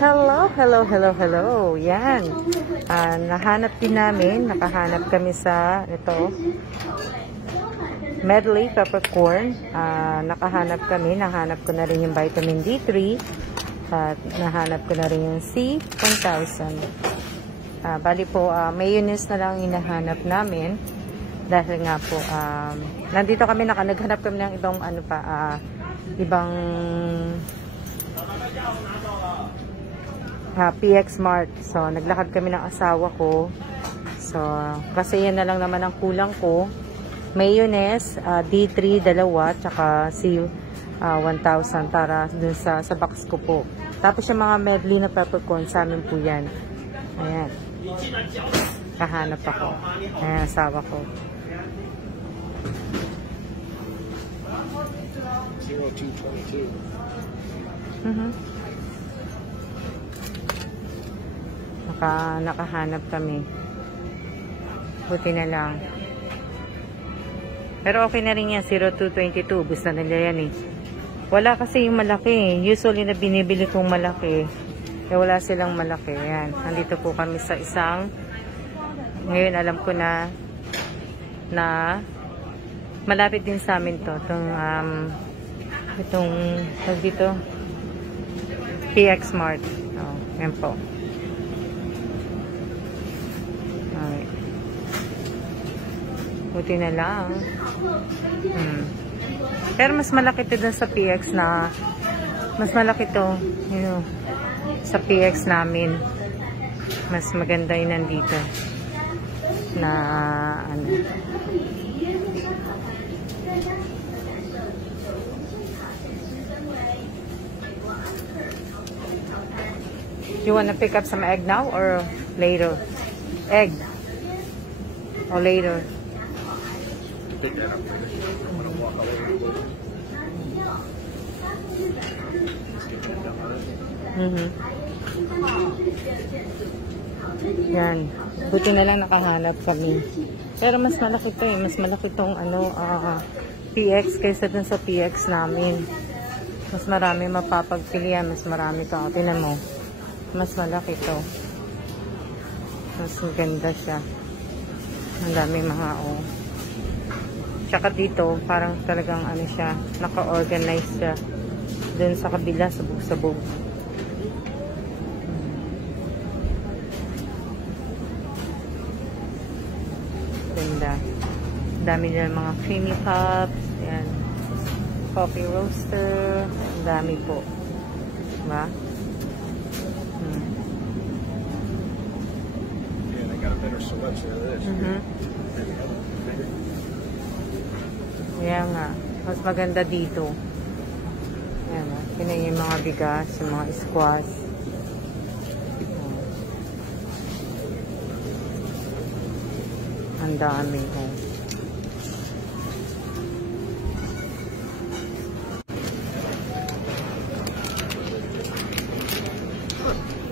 Hello, hello, hello, hello. Yan. Nahanap din namin. Nakahanap kami sa ito. Medley peppercorn. Nahanap ko na rin yung vitamin D3. At nahanap ko na rin yung C1000. Bali po, mayonnaise na lang hinahanap namin. Dahil nga po, nandito kami, naghanap kami ng ibang ibang PX Mart. So, naglakad kami ng asawa ko. So, kasi yan na lang naman ang kulang ko. Mayonnaise, D3, dalawa, tsaka C1000 para dun sa box ko po. Tapos yung mga medley na peppercorn, sa amin po yan. Ayan. Kahanap ako. Ayan, asawa ko. 0222. Nakahanap kami. Buti na lang. Pero okay na rin yan, 0222. Gusto nila yan eh. Wala kasi yung malaki. Usually na binibili kong malaki. Wala silang malaki. Yan. Nandito po kami sa isang, ngayon alam ko na malapit din sa amin to. Itong dito PX Mart. Yan po. Okay. Buti na lang. Pero mas malaki ito dun sa PX na mas malaki to, sa PX namin. Mas maganda yun nandito na You wanna pick up some egg now or later? Egg. Or later? Pick that up. I'm gonna walk away. Yan. Buti na lang nakahanap kami. Pero mas malaki to eh. Mas malaki tong PX kaysa dun sa PX namin. Mas marami mapapagpilian. Mas marami to. Tinan mo. Mas malaki to. Mas maganda siya. Ang dami mga Tsaka dito, parang talagang siya, naka-organize siya. Doon sa kabila, sabog-sabog. Ganda. Dami nila mga creamy cups. Yan. Coffee roaster. Ang dami po. Diba? Yeah, they got a better selection of this. Kaya nga, mas maganda dito. Ayan o, yun yung mga bigas, yung mga squash. Ang dami o.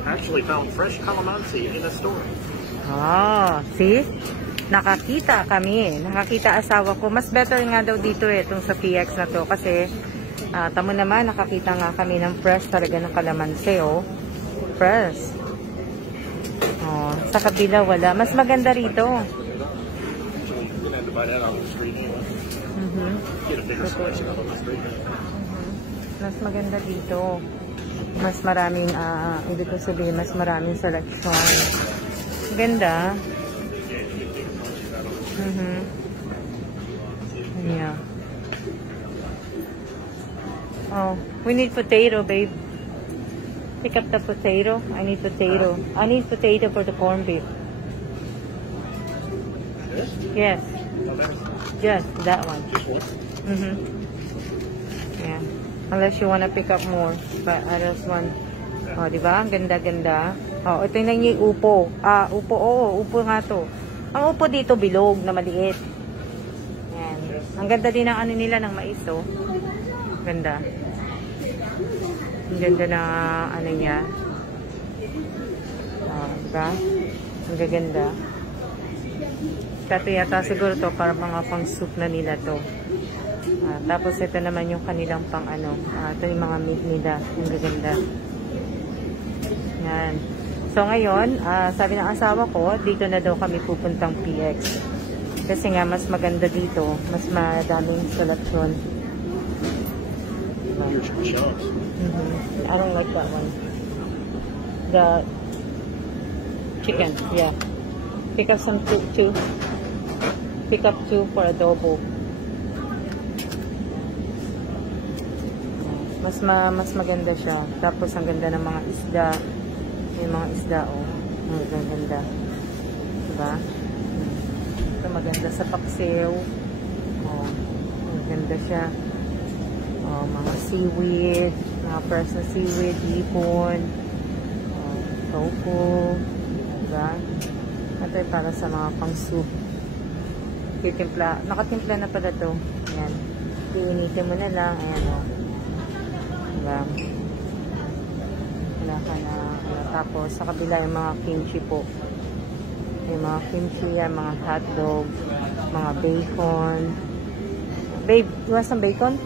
Actually found fresh calamansi in a store. See? Nakakita asawa ko. Mas better nga daw dito itong sa PX na to kasi tamo naman nakakita nga kami ng fresh talaga ng kalamansi fresh. Sa kabila wala. Mas maganda rito. Mas maganda dito. Mas maraming ibig ko sabihin, mas maraming selection. Ganda. Yeah. We need potato, babe. Pick up the potato. I need potato. I need potato for the corned beef. Yes. Just that one. Yeah. Unless you wanna pick up more. But I just want. Diba? Ganda-ganda. Ito yung upo. Upo. Upo nga to. Ang upo dito, bilog na maliit. Yan. Ang ganda din ng nila ng mais, Ganda. Ang ganda na niya. Diba? Ang gaganda. Kasi yata siguro to para mga pang soup na nila to. Tapos ito naman yung kanilang pang ito yung mga meat nila. Ang gaganda. Yan. So ngayon, sabi ng asawa ko, dito na daw kami pupuntang PX. Kasi nga, mas maganda dito. Mas madaming selection. Here's some shops. I don't like that one. The chicken, yeah. Pick up some two. Pick up 2 for adobo. Mas maganda siya. Tapos ang ganda ng mga isda. Yung mga isda, oh. Ang ganda. Diba? Ito maganda sa paksiw. Oh, ang ganda siya. Oh, mga seaweed. Mga fresh na seaweed, hipon. Oh, tofu. Diba? Ito ay para sa mga pang soup. Titimpla. Nakatimpla na pala to. Ayan. Iinitin mo na lang. Ayan, o. Diba? Wala ka na. Tapos, sa kabila yung mga kimchi po. Yung mga kimchi yan, mga hotdog, mga bacon. Babe, you want some bacon?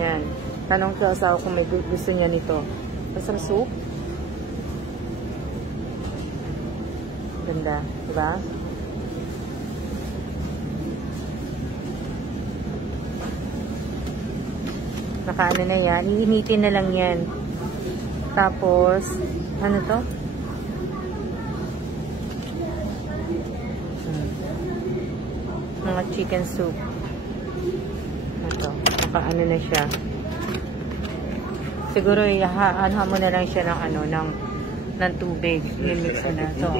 Yan. Tanong ko sa kung may gusto niya nito. Want some soup? Ganda. Diba? Nakaano na yan. Iinitin na lang yan. Tapos, ano to? Mga chicken soup. Ito. Nakaano na siya. Siguro, ihahan mo na lang siya ng ano, ng tubig. I-mix na. So,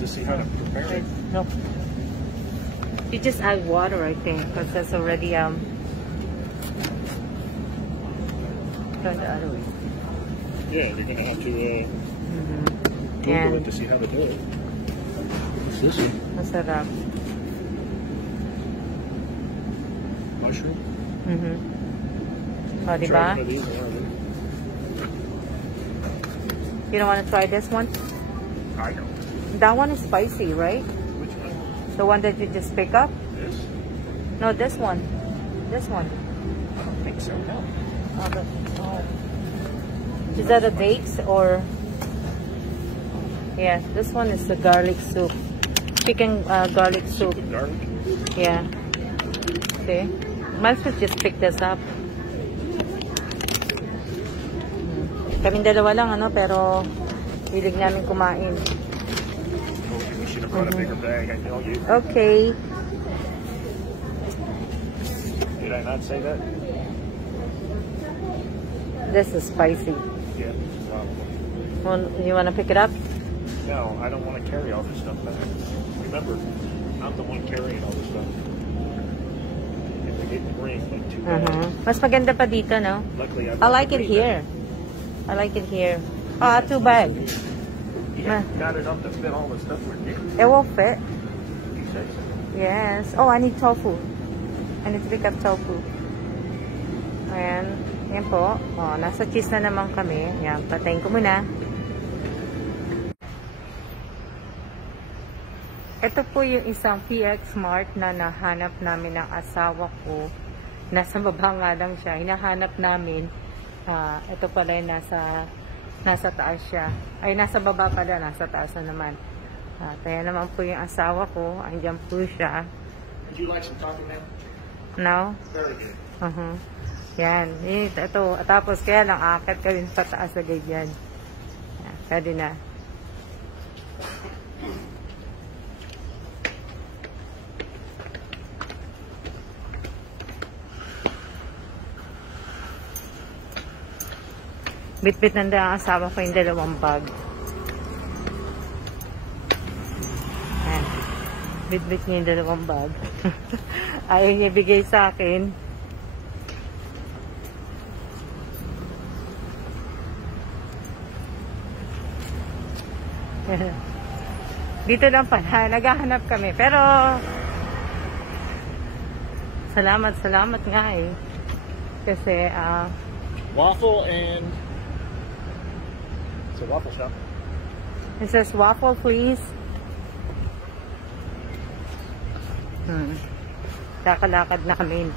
To see how to prepare it. no. You just add water, I think, because that's already, turn the other way. Yeah, you're gonna have to Google Yan. it to see how to do it. What's this one? Masarap. Mushroom? O, diba? Try one of these, yeah. You don't want to try this one? I know. That one is spicy, right? Which one? The one that you just pick up? This? No, this one. This one. I don't think so, no. Oh. Is that a dates or? Yeah, this one is the garlic soup. Chicken garlic soup. With garlic? Yeah. See? Might as well just pick this up. Kaming dalawa lang, ano, pero hilig namin kumain. Oh, we should have brought a bigger bag. I know you. Okay. Did I not say that? This is spicy. Yeah. You want to pick it up? No, I don't want to carry all this stuff back. Remember, I'm the one carrying all this stuff. And we didn't bring like 2 bags. Mas maganda pa dito, no? Luckily, I like it here. I like it here. Ah, 2 bags. Yeah, got enough to fit all the stuff we're getting. It will fit. You say so. Yes. Oh, I need tofu. I need to pick up tofu. Ayan. Yan po. Oh, nasa cheese na naman kami. Yan. Patayin ko muna. Ito po yung isang PX Mart na nahanap namin ng asawa ko. Nasa baba nga lang siya. Hinahanap namin. Ito pala yung nasa taas siya. Ay, nasa baba pala. Nasa taas na naman. Kaya naman po yung asawa ko. Andiyan po siya. Would you like some coffee, ma'am? No? Very good. Yan. Ito. Tapos kaya lang akit ka rin pataas sa ganyan. Pwede na. Bit-bit nanda ang asawa ko yung 2 bag. Ayan. Bit-bit niya yung 2 bag. Ayaw niya bigay sa akin. Dito lang pala. Naghahanap kami. Pero salamat nga eh. Kasi Waffle and... It's a waffle shop. it says waffle please. Kakalakad na kami.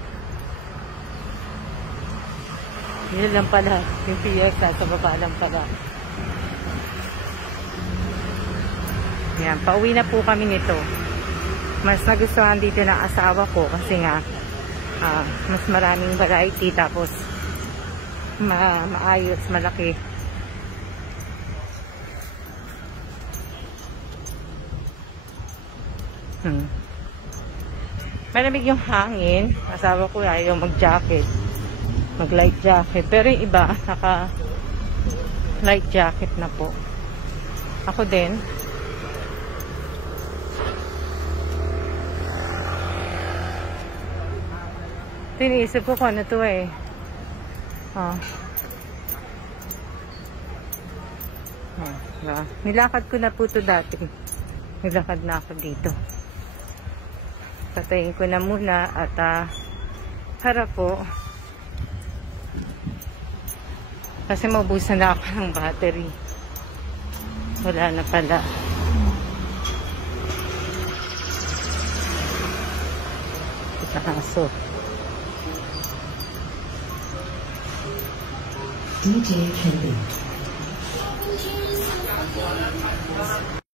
Yun lang pala. Yung PX, nasa baba lang pala. Yan, pauwi na po kami nito. Mas nagustuhan dito ng asawa ko kasi nga mas maraming variety tapos maayos, malaki. Malamig yung hangin. Asawa ko ayaw mag-jacket. Mag-light jacket. Pero yung iba, naka-light jacket na po. Ako din. Tiniisip ko kung ano to eh. Diba? Nilakad ko na po to dati. Nilakad na ako dito. Patayin ko na muna at harap po. Kasi maubusan na ako ng battery. Wala na pala. Ito aso. DJ Kelly.